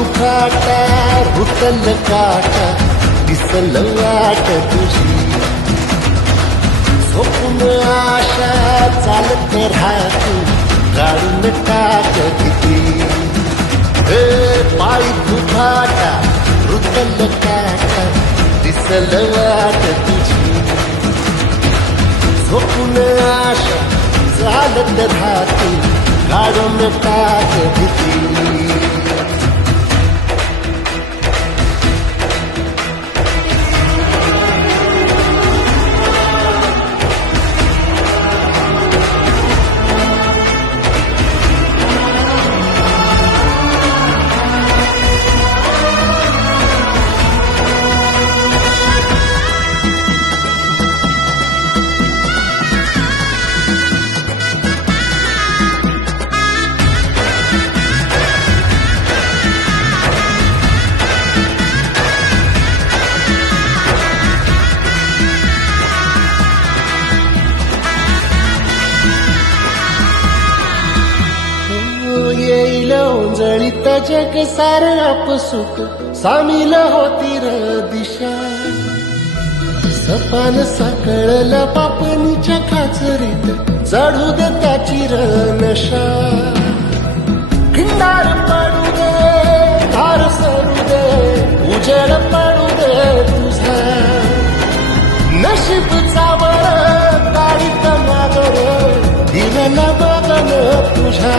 फुकाटा रुतल काटा दिसल वाट तुझी. स्वप्न आशा चालत राहत गाडून टाक किती. हे पायी फुकाटा रुतल काटा दिसल वाट तुझी. झोपून आशा चालत राहत काढून टाक किती. ओंजळीत जग सार आपसुक सामील होती र दिशा. सपान साकळला पापणीच्या खाचरीत चढू दे त्याची र नशा. खिंडार पाडू दे धार सरू दे उजेड पाडू दे तुझा. नशीब चावळ गाडीत मागण दिलं बघन तुझ्या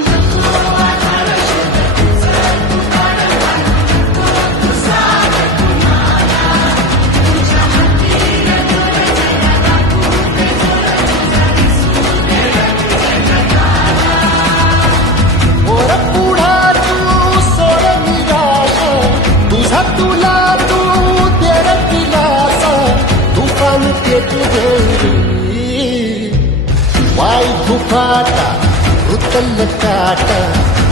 फाटा उतल काटा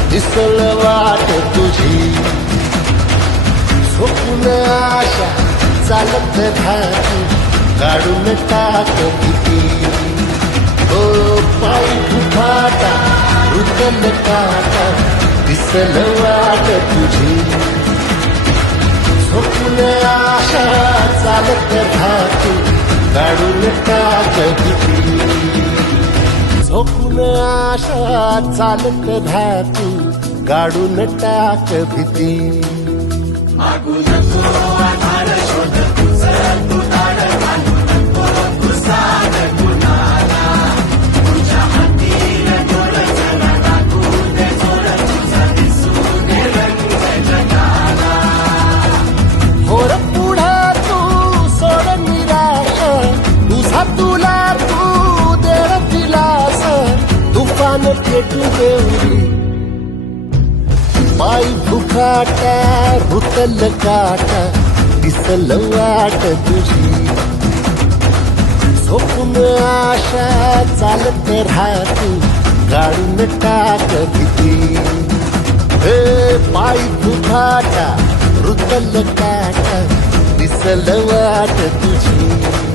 दिसल वाट तुझी. स्वप्न आशा चालत राहतो काढून टाक किती. हो, ओ पाय फुफाटा उतल काटा दिसल वाट तुझी. स्वप्न आशा चालत राहतो काढून टाक किती. झोकून आशा चालत धातू गाडून टाक भीती. मागू नको पेटू देवरी पाय फुकाटा रुतल काटा दिसल वाट तुझी। झोपून आशा चालत राहतो गाडून टाक भीती। हे पाय फुकाटा रुतल काटा दिसल वाट तुझी।